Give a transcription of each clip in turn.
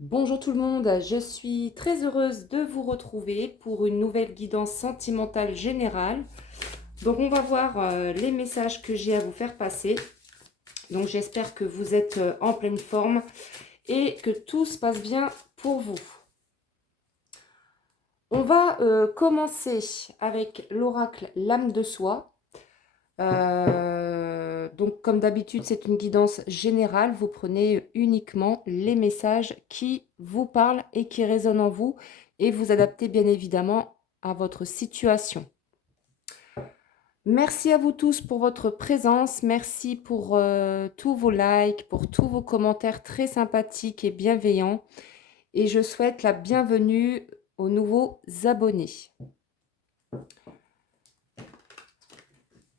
Bonjour tout le monde, je suis très heureuse de vous retrouver pour une nouvelle guidance sentimentale générale. Donc on va voir les messages que j'ai à vous faire passer. Donc j'espère que vous êtes en pleine forme et que tout se passe bien pour vous. On va commencer avec l'oracle L'âme de soi. Donc comme d'habitude, c'est une guidance générale. Vous prenez uniquement les messages qui vous parlent et qui résonnent en vous et vous adaptez bien évidemment à votre situation. Merci à vous tous pour votre présence. Merci pour tous vos likes, pour tous vos commentaires très sympathiques et bienveillants. Et je souhaite la bienvenue aux nouveaux abonnés.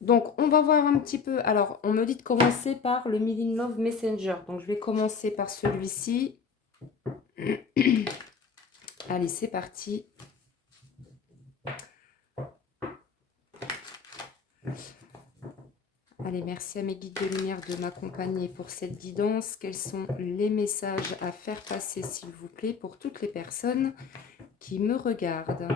Donc, on va voir un petit peu. Alors, on me dit de commencer par le Milling Love Messenger. Donc, je vais commencer par celui-ci. Allez, c'est parti. Allez, merci à mes guides de lumière de m'accompagner pour cette guidance. Quels sont les messages à faire passer, s'il vous plaît, pour toutes les personnes qui me regardent?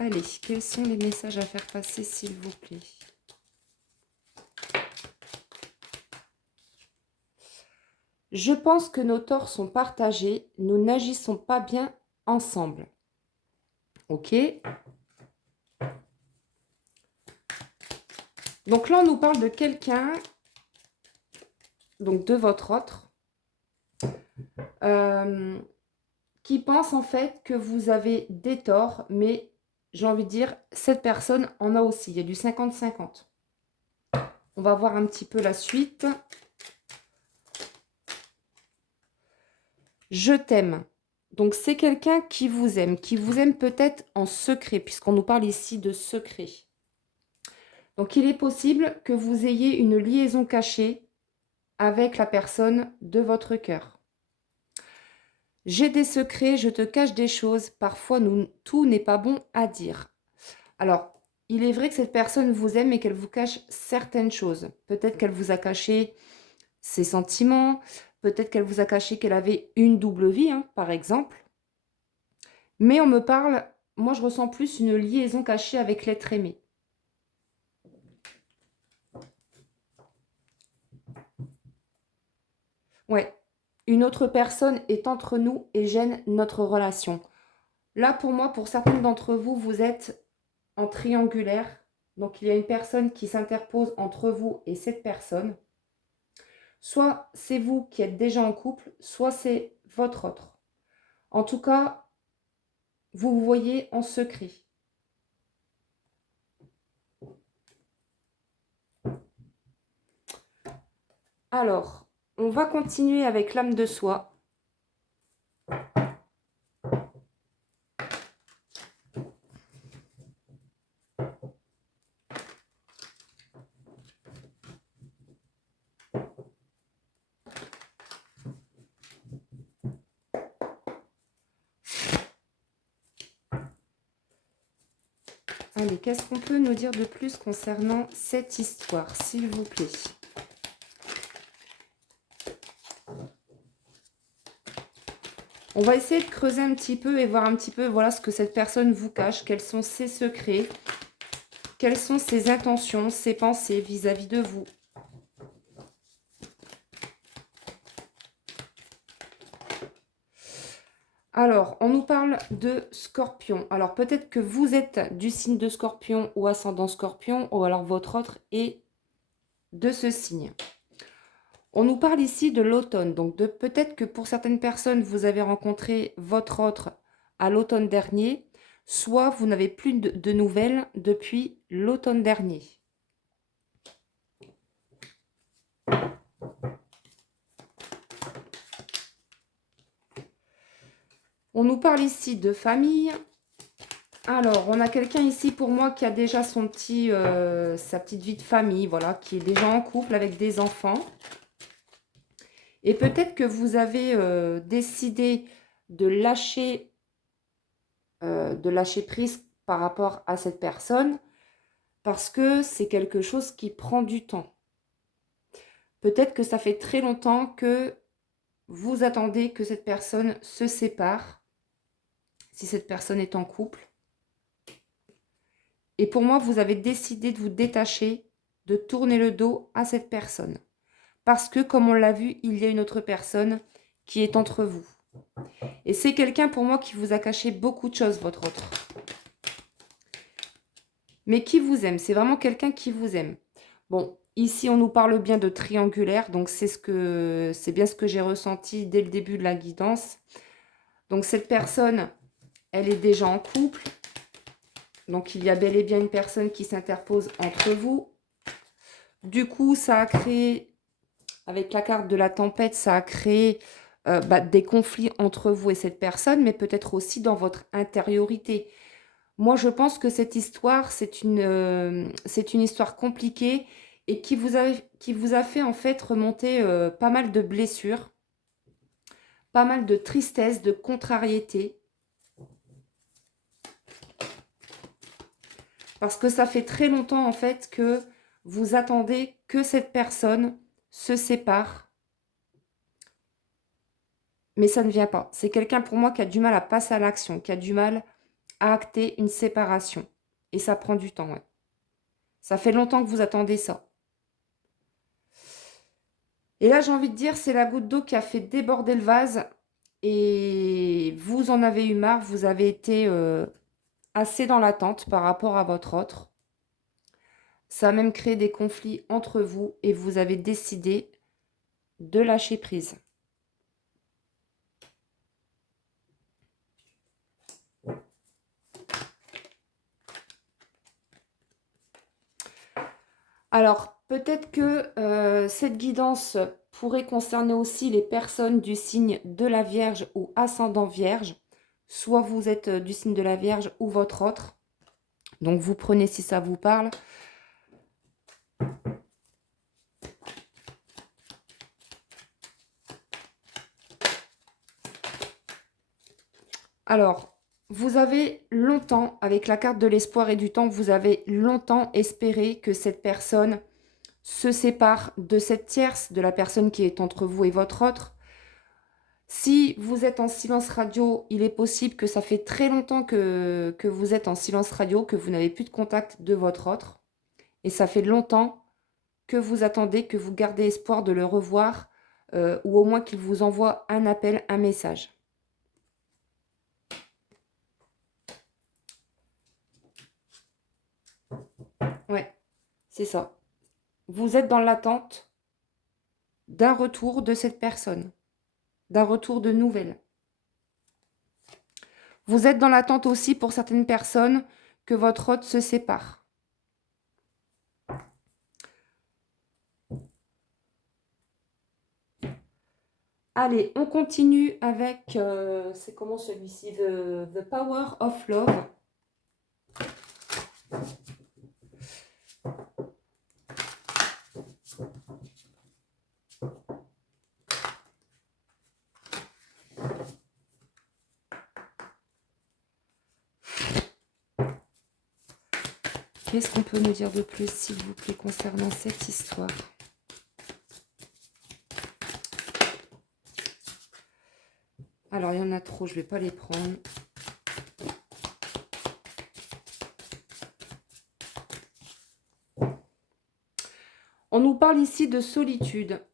Allez, quels sont les messages à faire passer, s'il vous plaît? Je pense que nos torts sont partagés. Nous n'agissons pas bien ensemble. Ok. Donc là, on nous parle de quelqu'un, donc de votre autre, qui pense en fait que vous avez des torts, mais j'ai envie de dire, cette personne en a aussi. Il y a du 50-50. On va voir un petit peu la suite. Je t'aime. Donc c'est quelqu'un qui vous aime peut-être en secret, puisqu'on nous parle ici de secret. Donc il est possible que vous ayez une liaison cachée avec la personne de votre cœur. J'ai des secrets, je te cache des choses, parfois tout n'est pas bon à dire. Alors, il est vrai que cette personne vous aime et qu'elle vous cache certaines choses. Peut-être qu'elle vous a caché ses sentiments, peut-être qu'elle vous a caché qu'elle avait une double vie, hein, par exemple. Mais on me parle, moi je ressens plus une liaison cachée avec l'être aimé. Ouais, une autre personne est entre nous et gêne notre relation. Là, pour moi, pour certaines d'entre vous, vous êtes en triangulaire. Donc, il y a une personne qui s'interpose entre vous et cette personne. Soit c'est vous qui êtes déjà en couple, soit c'est votre autre. En tout cas, vous vous voyez en secret. Alors, on va continuer avec l'âme de soi. Allez, qu'est-ce qu'on peut nous dire de plus concernant cette histoire, s'il vous plaît? On va essayer de creuser un petit peu et voir un petit peu, voilà, ce que cette personne vous cache, quels sont ses secrets, quelles sont ses intentions, ses pensées vis-à-vis de vous. Alors, on nous parle de Scorpion. Alors, peut-être que vous êtes du signe de Scorpion ou ascendant Scorpion, ou alors votre autre est de ce signe. On nous parle ici de l'automne. Donc, peut-être que pour certaines personnes, vous avez rencontré votre autre à l'automne dernier, soit vous n'avez plus de nouvelles depuis l'automne dernier. On nous parle ici de famille. Alors, on a quelqu'un ici pour moi qui a déjà sa petite vie de famille, voilà, qui est déjà en couple avec des enfants. Et peut-être que vous avez décidé de lâcher prise par rapport à cette personne. parce que c'est quelque chose qui prend du temps. Peut-être que ça fait très longtemps que vous attendez que cette personne se sépare, si cette personne est en couple. Et pour moi, vous avez décidé de vous détacher, de tourner le dos à cette personne. Parce que, comme on l'a vu, il y a une autre personne qui est entre vous. Et c'est quelqu'un pour moi qui vous a caché beaucoup de choses, votre autre. Mais qui vous aime, c'est vraiment quelqu'un qui vous aime. Bon, ici on nous parle bien de triangulaire, donc c'est bien ce que j'ai ressenti dès le début de la guidance. Donc cette personne, elle est déjà en couple. Donc il y a bel et bien une personne qui s'interpose entre vous. Du coup, ça a créé, avec la carte de la tempête, ça a créé des conflits entre vous et cette personne, mais peut-être aussi dans votre intériorité. Moi, je pense que cette histoire, c'est une histoire compliquée et qui vous a fait en fait remonter pas mal de blessures, pas mal de tristesse, de contrariété. Parce que ça fait très longtemps en fait que vous attendez que cette personne se sépare. Mais ça ne vient pas. C'est quelqu'un pour moi qui a du mal à passer à l'action, qui a du mal à acter une séparation. Et ça prend du temps, ouais. Ça fait longtemps que vous attendez ça. Et là, j'ai envie de dire, c'est la goutte d'eau qui a fait déborder le vase. Et vous en avez eu marre, vous avez été assez dans l'attente par rapport à votre autre. Ça a même créé des conflits entre vous et vous avez décidé de lâcher prise. Alors, peut-être que cette guidance pourrait concerner aussi les personnes du signe de la Vierge ou ascendant Vierge. Soit vous êtes du signe de la Vierge ou votre autre. Donc, vous prenez si ça vous parle. Alors, vous avez longtemps, avec la carte de l'espoir et du temps, vous avez longtemps espéré que cette personne se sépare de cette tierce, de la personne qui est entre vous et votre autre. Si vous êtes en silence radio, il est possible que ça fait très longtemps que vous êtes en silence radio, que vous n'avez plus de contact de votre autre. Et ça fait longtemps que vous attendez, que vous gardez espoir de le revoir, ou au moins qu'il vous envoie un appel, un message. Ouais, c'est ça. Vous êtes dans l'attente d'un retour de cette personne, d'un retour de nouvelles. Vous êtes dans l'attente aussi pour certaines personnes que votre hôte se sépare. Allez, on continue avec, c'est comment celui-ci, The Power of Love. Qu'est-ce qu'on peut nous dire de plus, s'il vous plaît, concernant cette histoire? Alors, il y en a trop, je ne vais pas les prendre. On nous parle ici de solitude.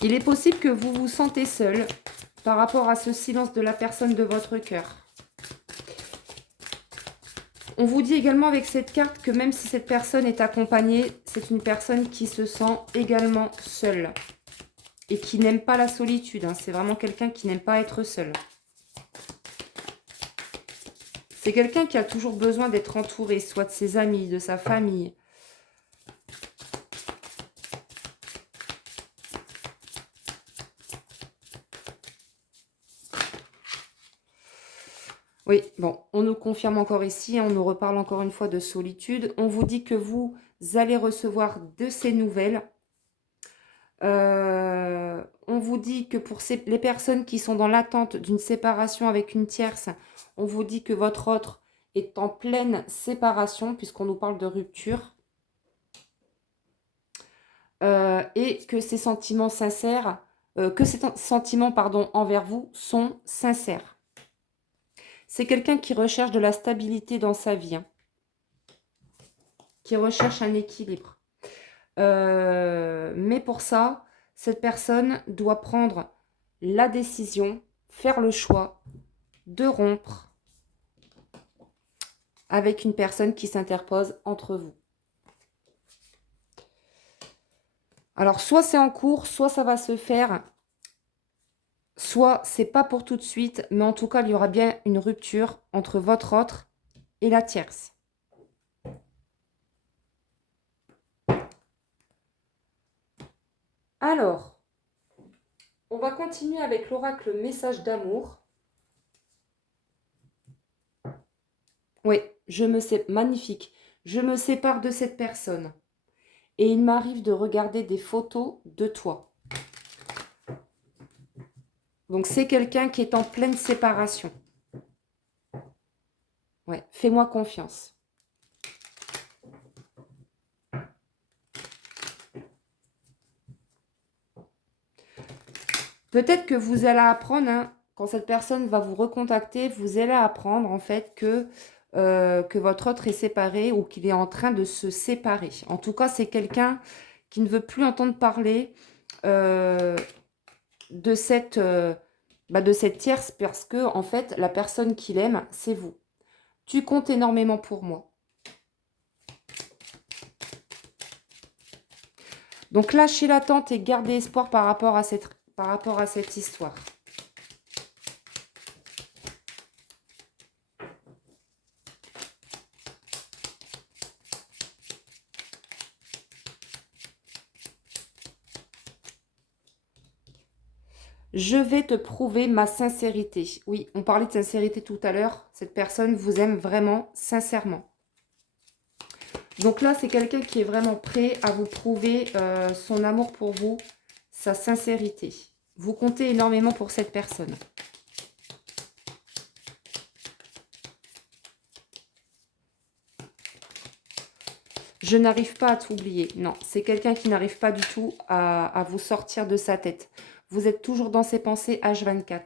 Il est possible que vous vous sentez seul par rapport à ce silence de la personne de votre cœur. On vous dit également avec cette carte que même si cette personne est accompagnée, c'est une personne qui se sent également seule et qui n'aime pas la solitude. Hein. C'est vraiment quelqu'un qui n'aime pas être seul. C'est quelqu'un qui a toujours besoin d'être entouré, soit de ses amis, de sa famille. Oui, bon, on nous confirme encore ici, on nous reparle encore une fois de solitude. On vous dit que vous allez recevoir de ces nouvelles. On vous dit que pour les personnes qui sont dans l'attente d'une séparation avec une tierce, on vous dit que votre autre, est en pleine séparation, puisqu'on nous parle de rupture, et que ses sentiments sincères, pardon, envers vous sont sincères. C'est quelqu'un qui recherche de la stabilité dans sa vie, hein, qui recherche un équilibre. Mais pour ça, cette personne doit prendre la décision, faire le choix de rompre avec une personne qui s'interpose entre vous. Alors, soit c'est en cours, soit ça va se faire, soit c'est pas pour tout de suite, mais en tout cas, il y aura bien une rupture entre votre autre et la tierce. Alors, on va continuer avec l'oracle message d'amour. Oui, magnifique. Je me sépare de cette personne. Et il m'arrive de regarder des photos de toi. Donc, c'est quelqu'un qui est en pleine séparation. Ouais, fais-moi confiance. Peut-être que vous allez apprendre, hein, quand cette personne va vous recontacter, vous allez apprendre en fait que votre autre est séparé ou qu'il est en train de se séparer. En tout cas, c'est quelqu'un qui ne veut plus entendre parler de cette tierce parce que en fait, la personne qu'il aime, c'est vous. Tu comptes énormément pour moi. Donc lâchez l'attente et gardez espoir par rapport à cette histoire. Je vais te prouver ma sincérité. Oui, on parlait de sincérité tout à l'heure. Cette personne vous aime vraiment sincèrement. Donc là, c'est quelqu'un qui est vraiment prêt à vous prouver son amour pour vous, sa sincérité. Vous comptez énormément pour cette personne. Je n'arrive pas à t'oublier. Non, c'est quelqu'un qui n'arrive pas du tout à vous sortir de sa tête. Vous êtes toujours dans ses pensées H24.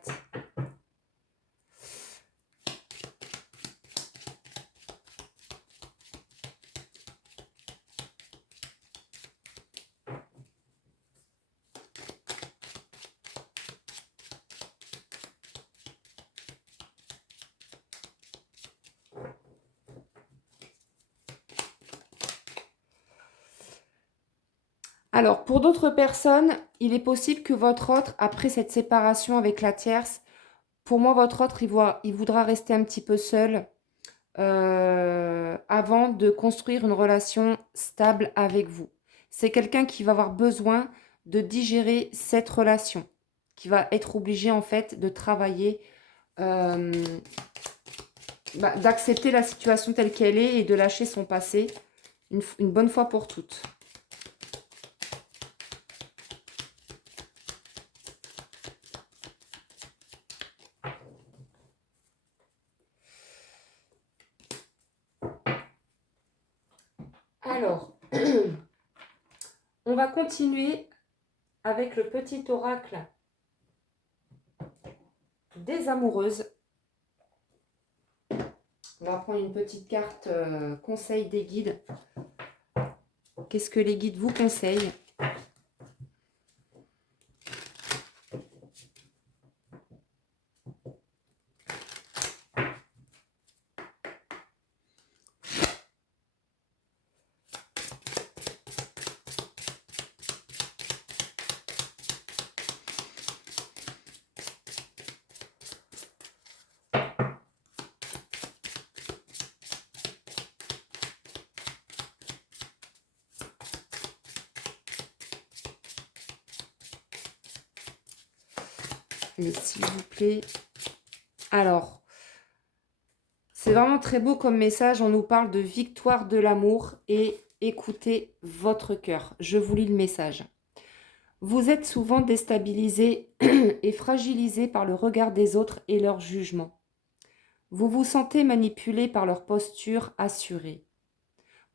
Alors, pour d'autres personnes, il est possible que votre autre, après cette séparation avec la tierce, pour moi, votre autre, il voudra rester un petit peu seul avant de construire une relation stable avec vous. C'est quelqu'un qui va avoir besoin de digérer cette relation, qui va être obligé en fait de travailler, d'accepter la situation telle qu'elle est et de lâcher son passé une bonne fois pour toutes. Alors, on va continuer avec le petit oracle des amoureuses. On va prendre une petite carte conseil des guides. Qu'est-ce que les guides vous conseillent ? Mais s'il vous plaît. Alors, c'est vraiment très beau comme message. On nous parle de victoire de l'amour et écoutez votre cœur. Je vous lis le message. Vous êtes souvent déstabilisé et fragilisé par le regard des autres et leur jugement. Vous vous sentez manipulé par leur posture assurée.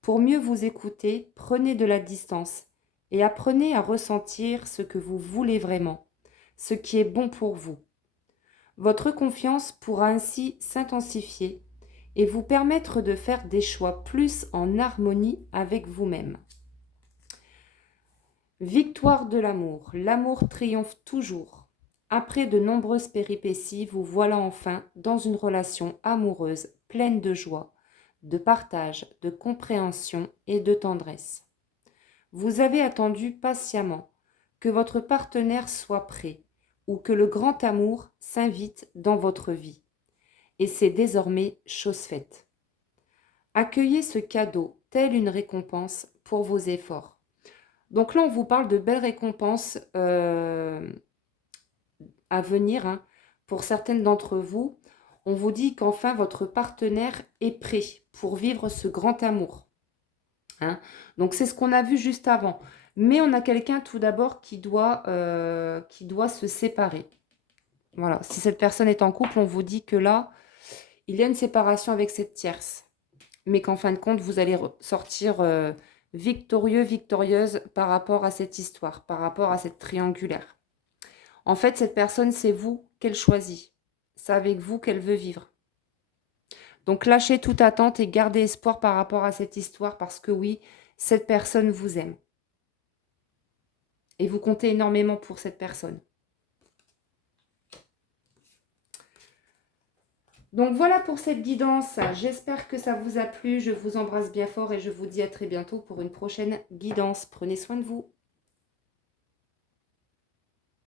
Pour mieux vous écouter, prenez de la distance et apprenez à ressentir ce que vous voulez vraiment, ce qui est bon pour vous. Votre confiance pourra ainsi s'intensifier et vous permettre de faire des choix plus en harmonie avec vous-même. Victoire de l'amour. L'amour triomphe toujours. Après de nombreuses péripéties, vous voilà enfin dans une relation amoureuse pleine de joie, de partage, de compréhension et de tendresse. Vous avez attendu patiemment que votre partenaire soit prêt ou que le grand amour s'invite dans votre vie. Et c'est désormais chose faite. Accueillez ce cadeau tel une récompense pour vos efforts. Donc là, on vous parle de belles récompenses à venir, hein. Pour certaines d'entre vous, on vous dit qu'enfin votre partenaire est prêt pour vivre ce grand amour, hein. Donc c'est ce qu'on a vu juste avant. Mais on a quelqu'un tout d'abord qui doit se séparer. Voilà, si cette personne est en couple, on vous dit que là, il y a une séparation avec cette tierce. Mais qu'en fin de compte, vous allez sortir victorieux, victorieuse par rapport à cette histoire, par rapport à cette triangulaire. En fait, cette personne, c'est vous qu'elle choisit. C'est avec vous qu'elle veut vivre. Donc, lâchez toute attente et gardez espoir par rapport à cette histoire parce que oui, cette personne vous aime. Et vous comptez énormément pour cette personne. Donc, voilà pour cette guidance. J'espère que ça vous a plu. Je vous embrasse bien fort et je vous dis à très bientôt pour une prochaine guidance. Prenez soin de vous.